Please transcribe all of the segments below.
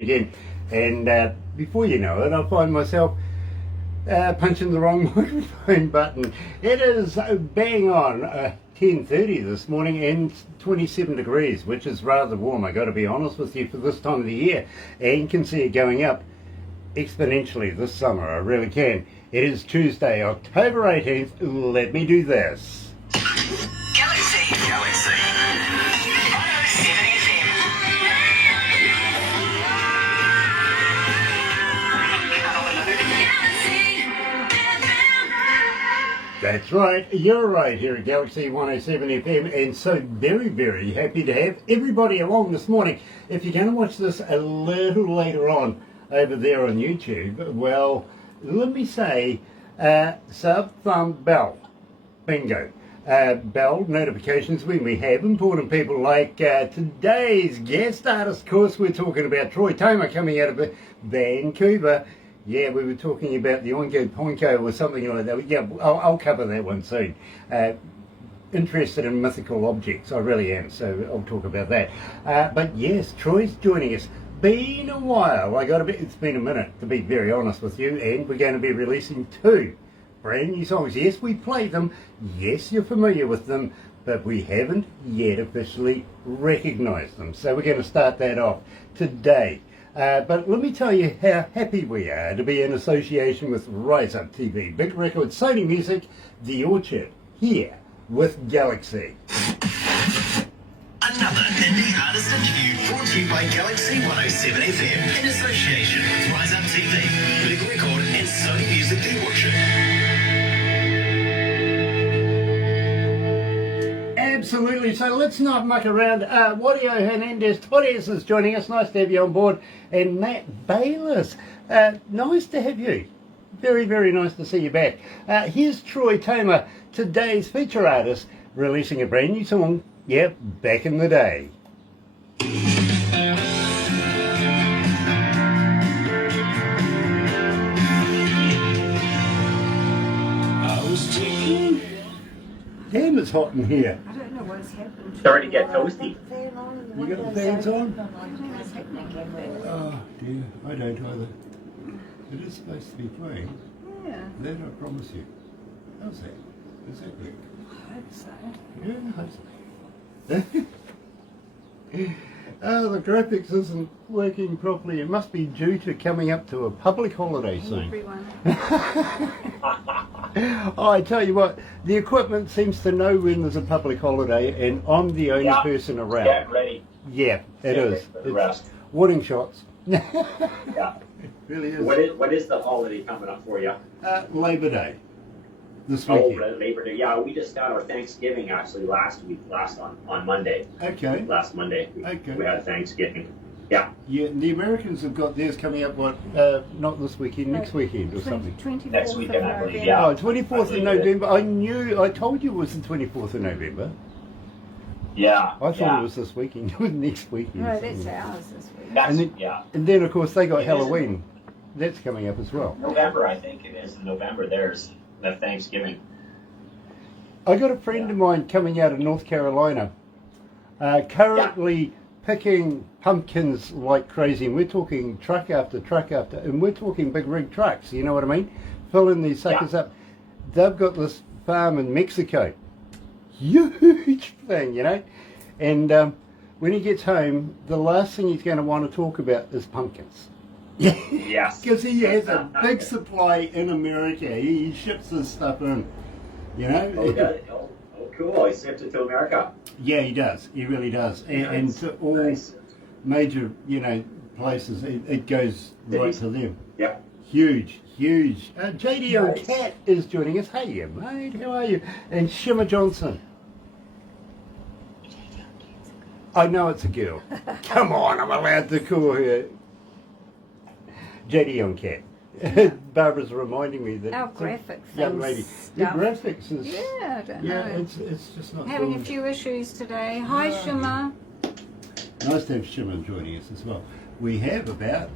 again. And before you know it, I find myself punching the wrong microphone button. It is bang on 10:30 this morning and 27 degrees, which is rather warm, I got to be honest with you, for this time of the year. And you can see it going up exponentially this summer, I really can. It is Tuesday, October 18th. Let me do this. Galaxy 107fm. That's right, you're right here at Galaxy 107 FM, and so very, very happy to have everybody along this morning. If you're going to watch this a little later on over there on YouTube, well, let me say, sub, thumb, bell, bingo. Bell notifications when we have important people like today's guest artist. Of course, we're talking about Troy Toma coming out of Vancouver. Yeah, we were talking about the Oingo Poinko or something like that. Yeah, I'll cover that one soon. Interested in mythical objects, I really am, so I'll talk about that. But yes, Troy's joining us. Been a while. It's been a minute, to be very honest with you, and we're going to be releasing 2 brand new songs. Yes, we play them. Yes, you're familiar with them, but we haven't yet officially recognised them. So we're going to start that off today. But let me tell you how happy we are to be in association with Rise Up TV, Big Record, Sony Music, The Orchard, here with Galaxy. Another indie artist interview brought to you by Galaxy 107 FM in association with Rise Up TV, Big Record and Sony Music The Orchard. Absolutely. So let's not muck around. Wadio Hernandez Torres is joining us. Nice to have you on board. And Matt Bayliss, nice to have you. Very, very nice to see you back. Here's Troy Toma, today's feature artist, releasing a brand new song. Yep, back in the day. I was taking... Damn, it's hot in here. I don't know what's happened. Starting to get toasty. You got the fans on? What's happening? Oh dear, I don't either. It is supposed to be playing. Yeah, That I promise you. How's that? Is that good? I hope so. Yeah, I hope so. Oh, the graphics isn't working properly. It must be due to coming up to a public holiday soon. Everyone. Oh, I tell you what, the equipment seems to know when there's a public holiday, and I'm the only person around. Get ready. Yeah, it is. For the rest. Warning shots. Yeah. It really is. What is the holiday coming up for you? Labor Day. This Oh, weekend. Labor Day. Yeah, we just got our Thanksgiving actually last on Monday. Okay. Last Monday. Okay. We had Thanksgiving. Yeah. Yeah, the Americans have got theirs coming up, not this weekend, next weekend or something. 24th Next weekend, I believe, November. yeah. Oh, 24th of November. I told you it was the 24th of November. Yeah. I thought it was this weekend. It was next weekend. No, that's ours this week. That's, And then, of course, they got It Halloween. That's coming up as well. November, I think it is. In November, there's the Thanksgiving. I got a friend of mine coming out of North Carolina, currently picking pumpkins like crazy, and we're talking truck after truck after, and we're talking big rig trucks, you know what I mean? Filling these suckers up. They've got this farm in Mexico, huge thing, you know, and when he gets home, the last thing he's going to want to talk about is pumpkins. Yes. Because he has a big supply in America. He ships this stuff in, you know. Oh, cool. He shipped it to America. Yeah, he does. He really does. And to all major, places, it goes right to them. Yeah. Huge, huge. JDO Cat is joining us. Hey, mate, how are you? And Shimmer Johnson. I know it's a girl. Come on, I'm allowed to call her JDO Cat. Barbara's reminding me that Our graphic young things lady. The stuff. graphics is Yeah, I don't know. it's just not Having a good. few issues today. Hi, Shimmer. Nice to have Shimmer joining us as well. We have about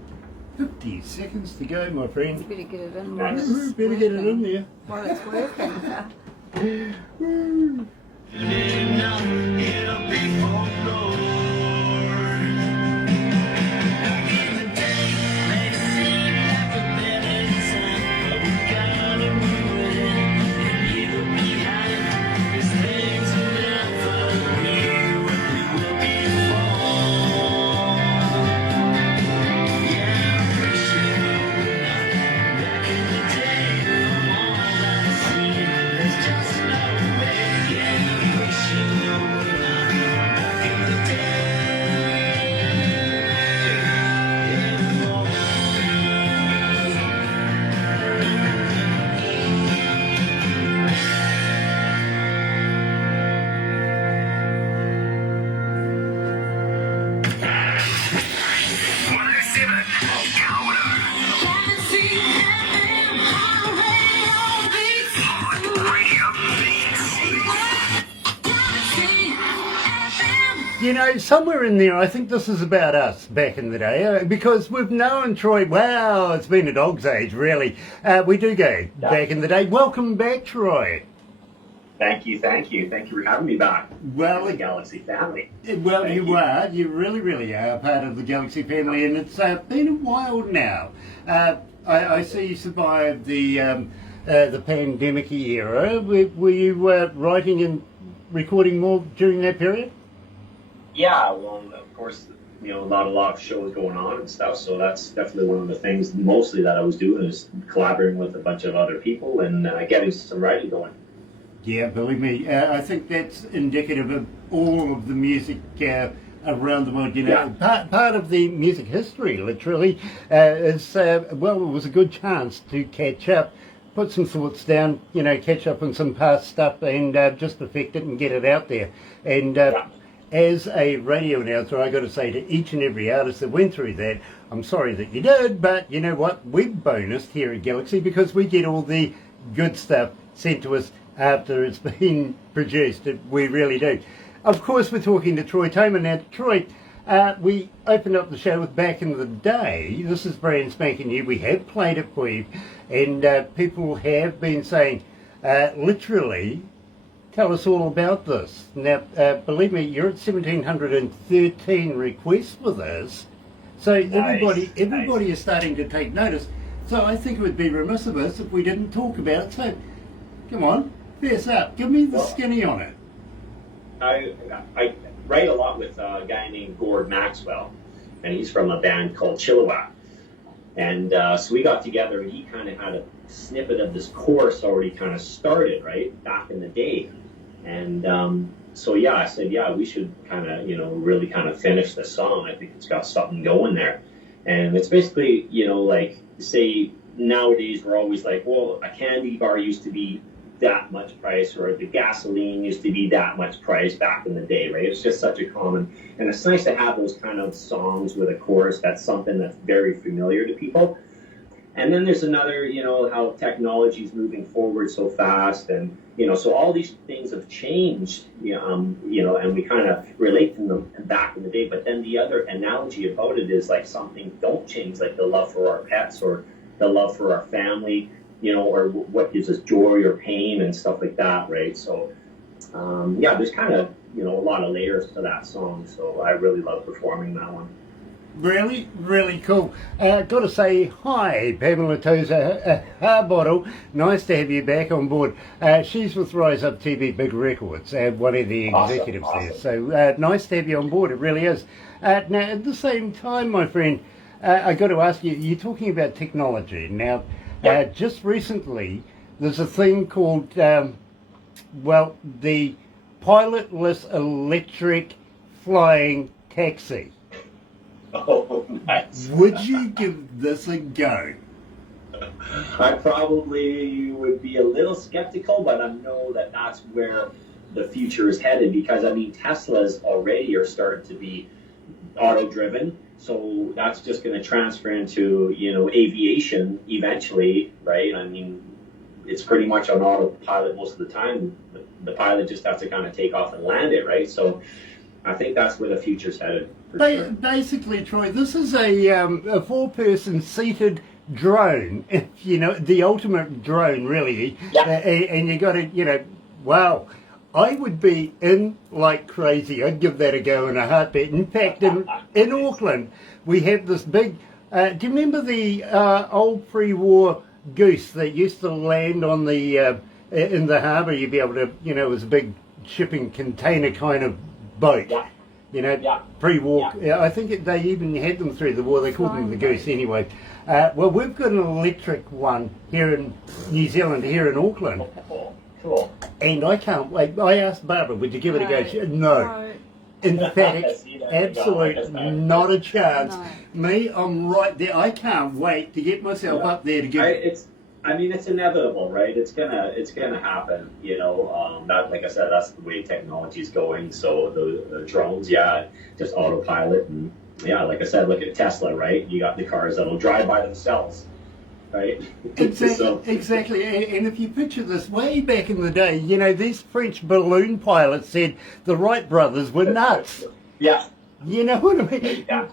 50 seconds to go, my friend. Better get it in. Nice. While it's Better get it in working. there. While it's working. You know, somewhere in there, I think this is about us back in the day, because we've known Troy, wow, it's been a dog's age, really. We do go back in the day. Welcome back, Troy. Thank you. Thank you for having me back. Well, the Galaxy family. Well, Thank you are. You really, really are part of the Galaxy family, and it's been a while now. I see you survived the pandemic era. Were you writing and recording more during that period? Yeah, well, of course, you know, a lot of shows going on and stuff. So that's definitely one of the things mostly that I was doing is collaborating with a bunch of other people and getting some writing going. Yeah, believe me, I think that's indicative of all of the music around the world. You know, part of the music history, literally, is well, it was a good chance to catch up, put some thoughts down, you know, catch up on some past stuff, and just perfect it and get it out there. And as a radio announcer, I got to say to each and every artist that went through that, I'm sorry that you did, but you know what? We're bonused here at Galaxy because we get all the good stuff sent to us after it's been produced. We really do. Of course, we're talking to Troy Toma. Now, Troy, we opened up the show with Back in the Day. This is brand spanking new. We have played it for you, and people have been saying, literally, tell us all about this. Now, believe me, you're at 1,713 requests with us, so everybody is starting to take notice. So I think it would be remiss of us if we didn't talk about it. So, come on, fess up. Give me the skinny on it. I write a lot with a guy named Gord Maxwell, and he's from a band called Chilliwack. And so we got together, and he kind of had a snippet of this chorus already kind of started, right, back in the day. And so, yeah, I said, yeah, we should kind of, you know, really kind of finish this song. I think it's got something going there. And it's basically, you know, like, say, nowadays we're always like, well, a candy bar used to be that much price, or the gasoline used to be that much price back in the day, right? It's just such a common, and it's nice to have those kind of songs with a chorus that's something that's very familiar to people. And then there's another, you know, how technology is moving forward so fast, and you know, so all these things have changed, you know, and we kind of relate to them back in the day. But then the other analogy about it is like something don't change, like the love for our pets or the love for our family, you know, or what gives us joy or pain and stuff like that, right? So, yeah, there's kind of, you know, a lot of layers to that song. So I really love performing that one. Really, really cool. Got to say hi, Pamela Tozer Harbottle. Nice to have you back on board. She's with Rise Up TV Big Records, one of the executives there. So nice to have you on board. It really is. Now, at the same time, my friend, I got to ask you. You're talking about technology now. Just recently, there's a thing called, well, the pilotless electric flying taxi. Oh, nice. Would you give this a go? I probably would be a little skeptical, but I know that that's where the future is headed, because, I mean, Teslas already are starting to be auto-driven. So that's just going to transfer into, you know, aviation eventually, right? I mean, it's pretty much on autopilot most of the time. The pilot just has to kind of take off and land it, right? So I think that's where the future's headed. Sure. Basically, Troy, this is a four-person seated drone, you know, the ultimate drone, really. Yeah. And you got to, you know, wow. I would be in like crazy. I'd give that a go in a heartbeat. In fact, in Auckland, we have this big... do you remember the old pre-war goose that used to land on the in the harbour? You'd be able to, you know, it was a big shipping container kind of boat. Yeah. You know, Yeah. pre-war. Yeah. I think they even had them through the war. They called them the goose anyway. Well, we've got an electric one here in New Zealand, here in Auckland. Cool. And I can't wait. I asked Barbara, would you give it a go? She said, no. Emphatic, absolute, not a chance. No. Me, I'm right there. I can't wait to get myself up there to give it. I mean, it's inevitable, right? It's gonna happen. You know, that, like I said, that's the way technology is going. So the drones, yeah, just autopilot, and yeah, like I said, look at Tesla, right? You got the cars that'll drive by themselves, right? Exactly, So, exactly. And if you picture this, way back in the day, you know, these French balloon pilots said the Wright brothers were nuts. yeah. You know what I mean? Yeah.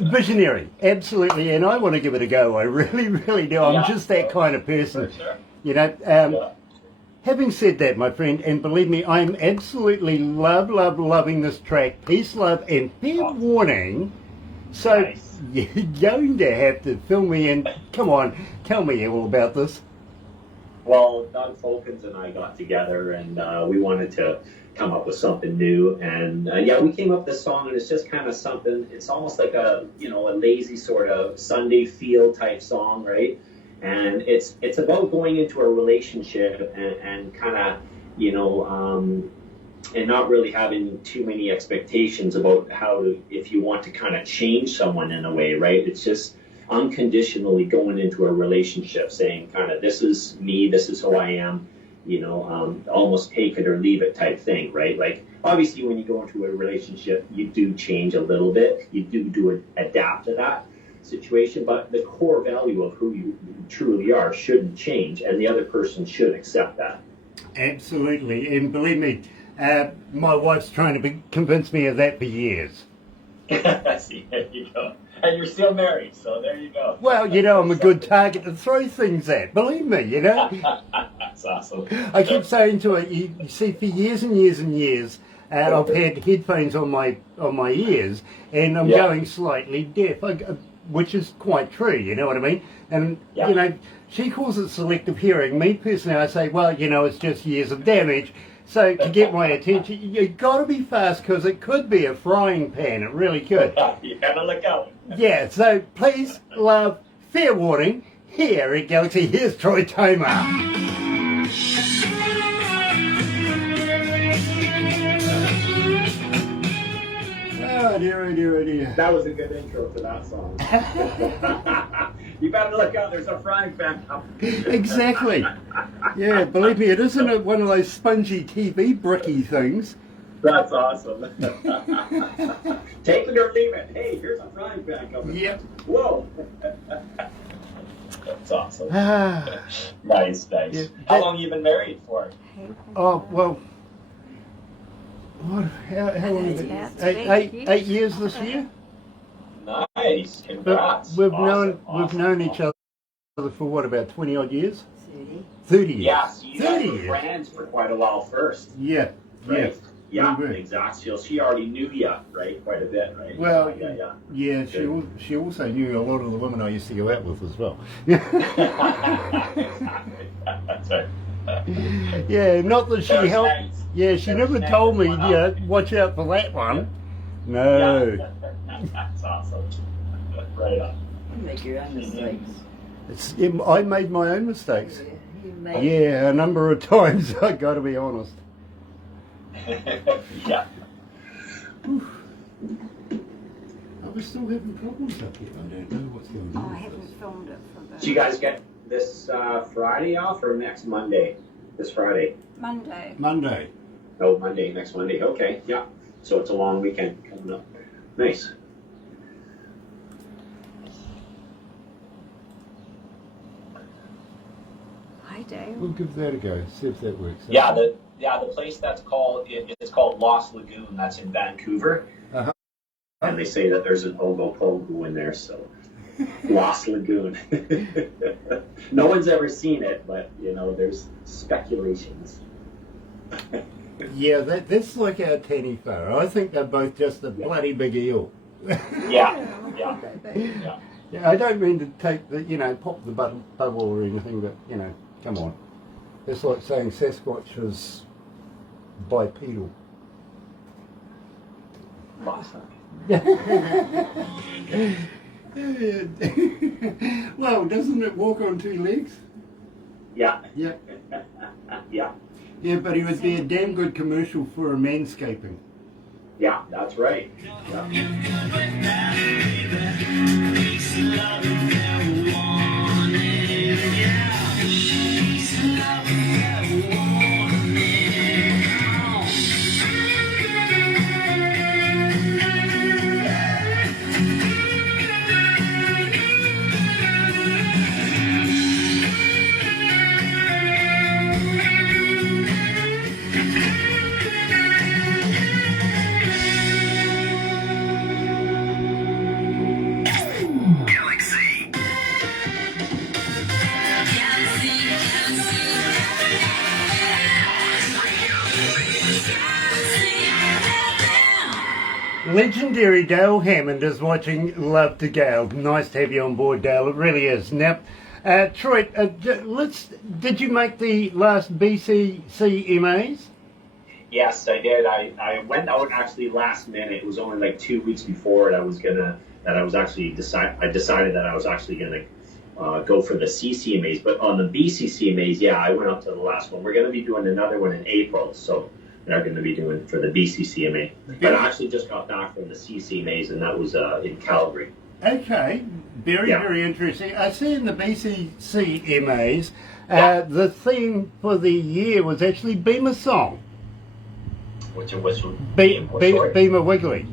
Visionary, absolutely. And I want to give it a go. I really, really do. I'm Yeah, just that kind of For person. sure. You know, Yeah. having said that, my friend, and believe me, I'm absolutely loving this track. Peace, love, and fair Awesome. warning. So Nice. you're going to have to fill me in. Come on, tell me all about this. Well, Doug Folkens and I got together, and we wanted to come up with something new. And yeah, we came up with this song, and it's just kind of something. It's almost like a a lazy sort of Sunday feel type song, right? And it's about going into a relationship and kind of and not really having too many expectations about if you want to kind of change someone in a way, right? It's just unconditionally going into a relationship saying kind of, this is me, this is who I am, almost take it or leave it type thing, right? Like, obviously when you go into a relationship, you do change a little bit, you do adapt to that situation, but the core value of who you truly are shouldn't change, and the other person should accept that. Absolutely, and believe me, my wife's trying to convince me of that for years. See, there you go. And you're still married, so there you go. Well, you know, I'm a good target to throw things at. Believe me, you know. That's awesome. I keep saying to her, you see, for years and years and years, I've had headphones on my ears, and I'm going slightly deaf, which is quite true. You know what I mean? And you know, she calls it selective hearing. Me personally, I say, well, you know, it's just years of damage. So to get my attention, you've got to be fast because it could be a frying pan. It really could. You gotta look out. Yeah, so please, love, fair warning, here at Galaxy, here's Troy Toma. Oh dear, oh dear, oh dear. That was a good intro to that song. You better look out, there's a frying pan coming. Exactly. Yeah, believe me, it isn't one of those spongy TV bricky things. That's awesome. Take it or leave it. Hey, here's a frying pan coming. Yep. Whoa. That's awesome. Ah, Nice. Yeah, How long you been married for? oh, well, what, how long is it? Yeah, it's Eight years this year? Nice. But Congrats. we've Awesome. known each other for what, about 20 odd years? 30 years. Yeah, so you 30 guys were years. friends for quite a while first. Yeah, Right. Yeah, Right. exactly. So she already knew you, right? Quite a bit, right? Well, yeah. yeah. She also knew a lot of the women I used to go out with as well. That's right. Yeah, not that she Those helped. nights. Yeah, she Those never nights told me, went you up. know, watch out for that one. No. Yeah. That's awesome. Right on. You make your own mistakes. I made my own mistakes. You make Yeah, a number of times, I got to be honest. Yeah. Are we still having problems up here? I don't know what's going Oh, on. I haven't filmed it for Do the you guys get this Friday off or next Monday? This Friday? Monday. Monday. Oh, Monday, next Monday. Okay, yeah. So it's a long weekend coming up. Nice. Hi, Dave. We'll give that a go. See if that works. Yeah, the place that's called it's called Lost Lagoon. That's in Vancouver, Uh-huh. and they say that there's an Ogopogo in there. So Lost Lagoon. No one's ever seen it, but you know, there's speculations. Yeah, that's like our Tanny Pho. I think they're both just a bloody big eel. Yeah. Yeah, I don't mean to take the, pop the bubble or anything, but, come on. It's like saying Sasquatch is bipedal. Well, doesn't it walk on two legs? Yeah. Yeah. Yeah. Yeah, but he would be a damn good commercial for a manscaping. Yeah, that's right. Yeah. Legendary Dale Hammond is watching Love to Gale. Nice to have you on board, Dale. It really is. Now, Troy, did you make the last BCCMAs? Yes, I did. I went out actually last minute. It was only like 2 weeks before I decided that I was actually gonna go for the CCMAs. But on the BCCMAs, yeah, I went up to the last one. We're gonna be doing another one in April, so they're gonna be doing for the BCCMA. But I actually just got back from the CCMAs, and that was in Calgary. Okay, very interesting. I see in the BCCMAs, the theme for the year was actually Beamer Song. Which was Beamer Wiggly.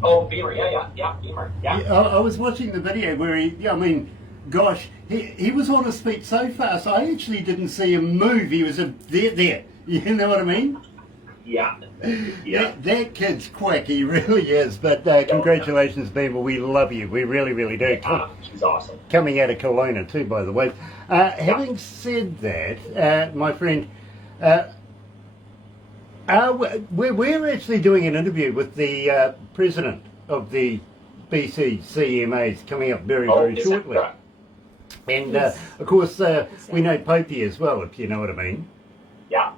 Oh, Beamer, yeah, Beamer, yeah. I was watching the video where he was on his feet so fast, I actually didn't see him move. He was there. You know what I mean? Yeah. That kid's quick, he really is. But congratulations, Beamer. We love you. We really, really do. She's awesome. Coming out of Kelowna too, by the way. Having said that, my friend, we're actually doing an interview with the president of the BCCMAs coming up very shortly. Right. And of course, we know Popey as well, if you know what I mean. Yeah.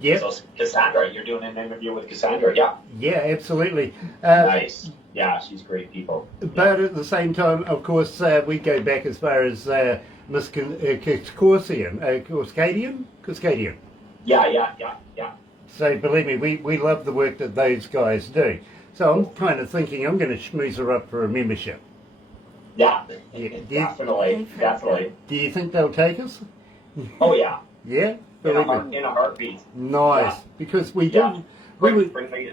Yeah. So Cassandra, you're doing an interview with Cassandra, yeah. Yeah, absolutely. Nice. Yeah, she's great people. But at the same time, of course, we go back as far as Miss Cascadian. Yeah. So believe me, we love the work that those guys do. So I'm kind of thinking I'm going to schmooze her up for a membership. Yeah, definitely. Do you think they'll take us? Oh yeah. Yeah? In a heartbeat. Nice. Yeah. Because we Yeah. do. Bring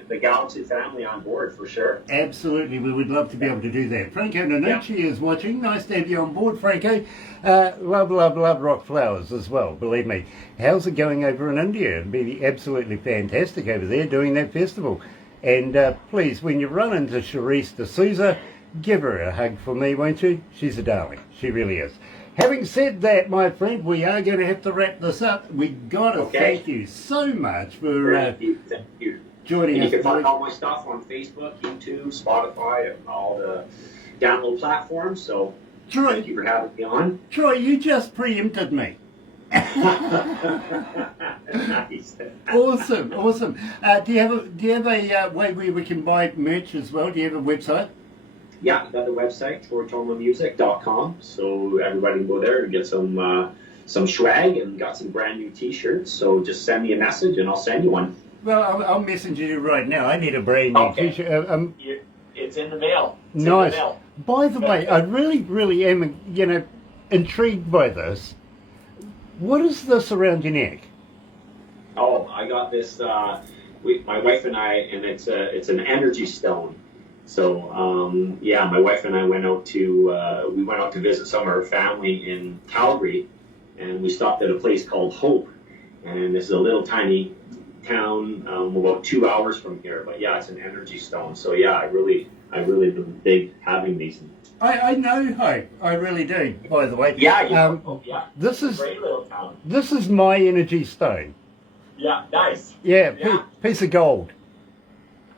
the Galaxy family on board for sure. Absolutely, we would love to be able to do that. Franco Nanucci is watching. Nice to have you on board, Franco. Love Rock Flowers as well, believe me. How's it going over in India? It'd be absolutely fantastic over there doing that festival. And please, when you run into Charisse D'Souza, give her a hug for me, won't you? She's a darling. She really is. Having said that, my friend, we are going to have to wrap this up. We got to thank you so much for Thank you. joining us. You can find all my stuff on Facebook, YouTube, Spotify, and all the download platforms. So thank you for having me on. Troy, you just preempted me. Nice. Awesome. Do you have a way where we can buy merch as well? Do you have a website? Yeah, I've got the website, TroyTomamusic.com, so everybody can go there and get some swag and got some brand new T-shirts. So just send me a message and I'll send you one. Well, I'll message you right now. I need a brand new T-shirt. It's in the mail. Nice. By the way, I really am, intrigued by this. What is this around your neck? Oh, I got this. My wife and I, and it's an energy stone. So my wife and I went out to visit some of our family in Calgary, and we stopped at a place called Hope, and this is a little tiny town about 2 hours from here. But yeah, it's an energy stone. So yeah, I really been big having these. I know Hope. I really do. By the way. Yeah. This is a great little town. This is my energy stone. Yeah. Nice. Yeah. Piece of gold.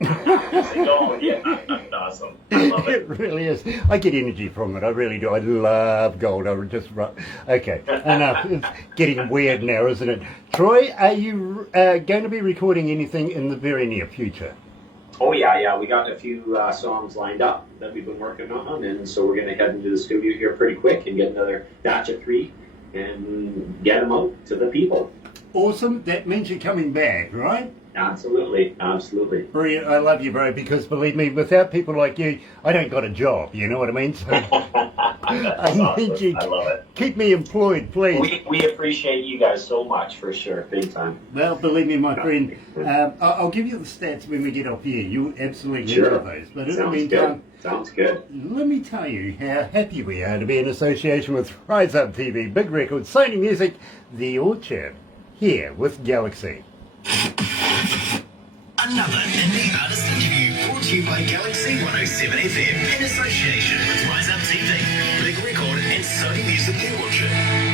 Yeah, that's awesome. I love it. It really is. I get energy from it. I really do. I love gold. Okay, enough. It's getting weird now, isn't it? Troy, are you going to be recording anything in the very near future? Oh yeah. We got a few songs lined up that we've been working on, and so we're going to head into the studio here pretty quick and get another batch of 3 and get them out to the people. Awesome. That means you're coming back, right? Absolutely. Brilliant. I love you, bro, because believe me, without people like you, I don't got a job, you know what I mean? So I need you. I love it. Keep me employed, please. We appreciate you guys so much, for sure, big time. Well, believe me, my friend, I'll give you the stats when we get off here. You'll absolutely love those. But in the meantime, Sounds good. Let me tell you how happy we are to be in association with Rise Up TV, Big Records, Sony Music, The Orchard, here with Galaxy. Another indie artist interview brought to you by Galaxy 107fm in association with Rise Up TV, Big Record and Sony Music The Orchard.